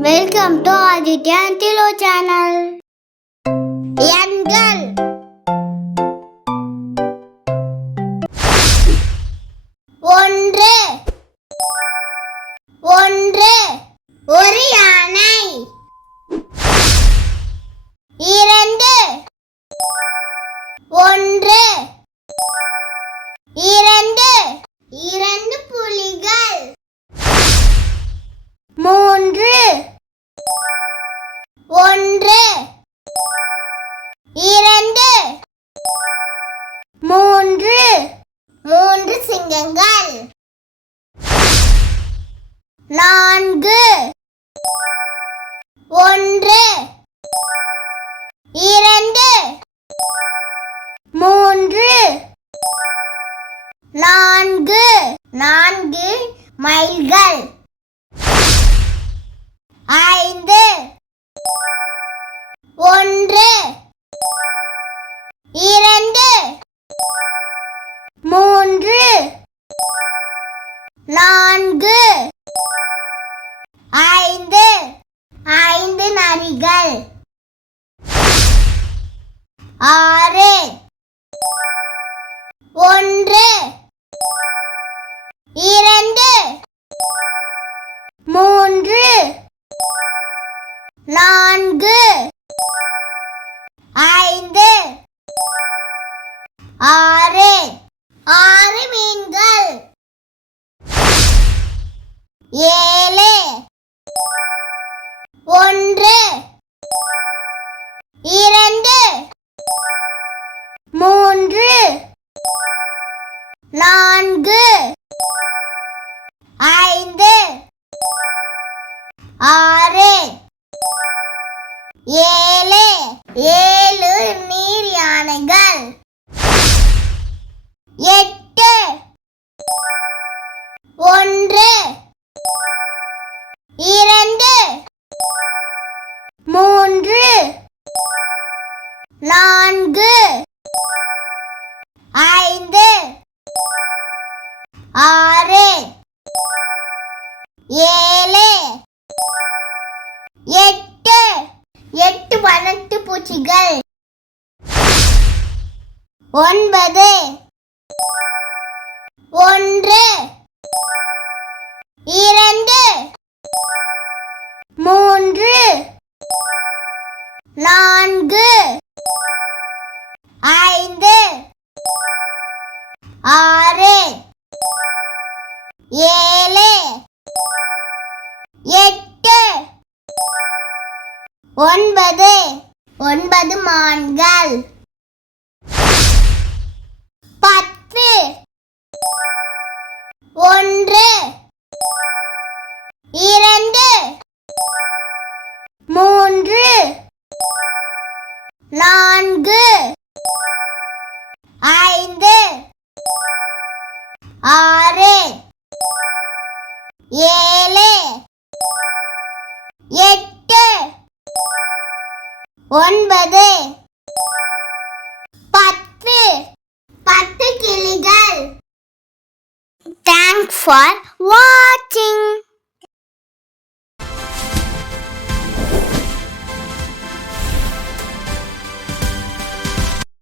Welcome to Aditya திலோ channel. எண்கள் ஒன்று ஒன்று ஒரு யானை. இரண்டு ஒன்று இரண்டு இரண்டு புலிகள். மூன்று ஒன்று இரண்டு மூன்று மூன்று சிங்கங்கள். நான்கு ஒன்று இரண்டு மூன்று நான்கு நான்கு மயில்கள். ஐந்து ஒன்று இரண்டு மூன்று நான்கு ஐந்து ஐந்து நரிகள். ஆறு ஒன்று இரண்டு மூன்று நான்கு ஐந்து ஆறு ஆறு மீன்கள். ஏழு ஒன்று இரண்டு மூன்று நான்கு ஐந்து ஆறு ஏழு ஏழு நீர் யானைகள். எட்டு ஒன்று இரண்டு மூன்று நான்கு ஐந்து ஆறு ஏழு எட்டு எட்டு வண்ணத்து பூச்சிகள். ஒன்பது ஒன்று இரண்டு மூன்று நான்கு ஐந்து ஆறு ஏழு எட்டு ஒன்பது ஒன்பது மான்கள். பத்து ஒன்று இரண்டு மூன்று நான்கு ஐந்து ஆறு ஏழு எட்டு ஒன்பது பத்து பத்து கிளிகள். Thanks for watching.